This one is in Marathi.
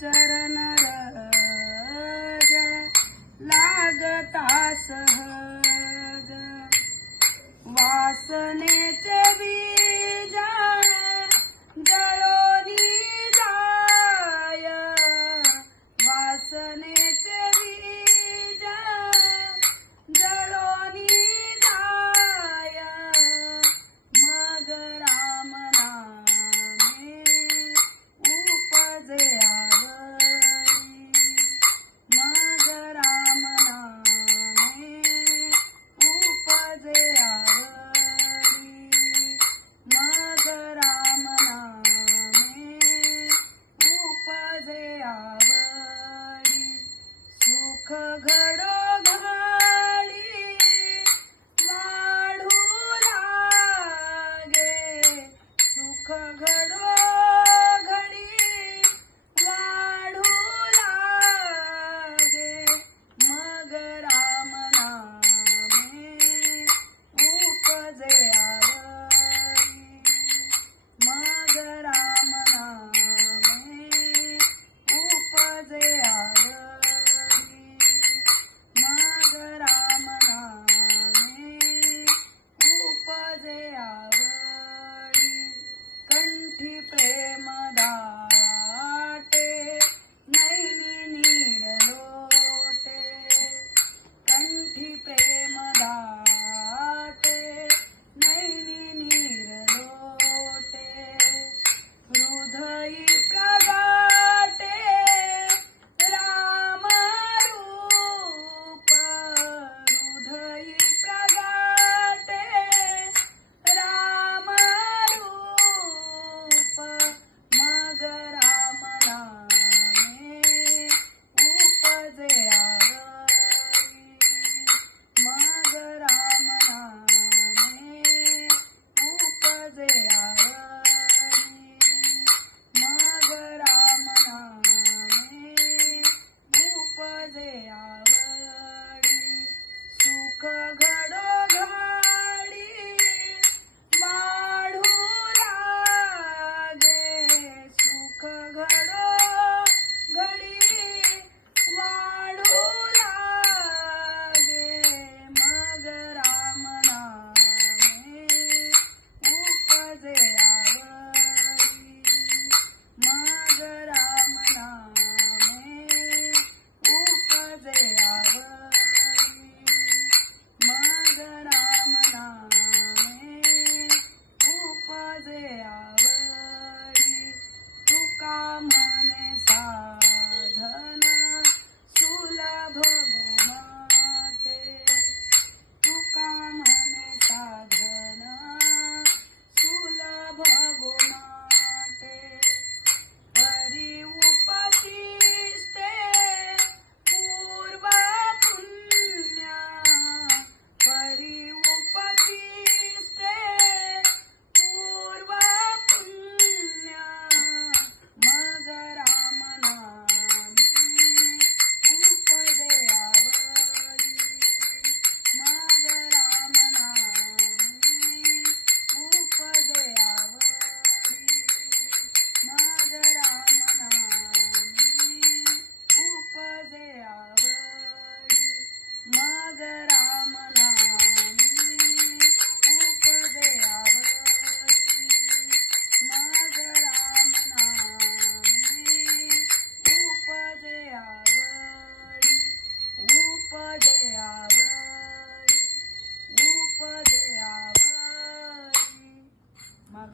चरण रज लागता सहज. वासने सुख घडोघडी वाढू लागे सुख घड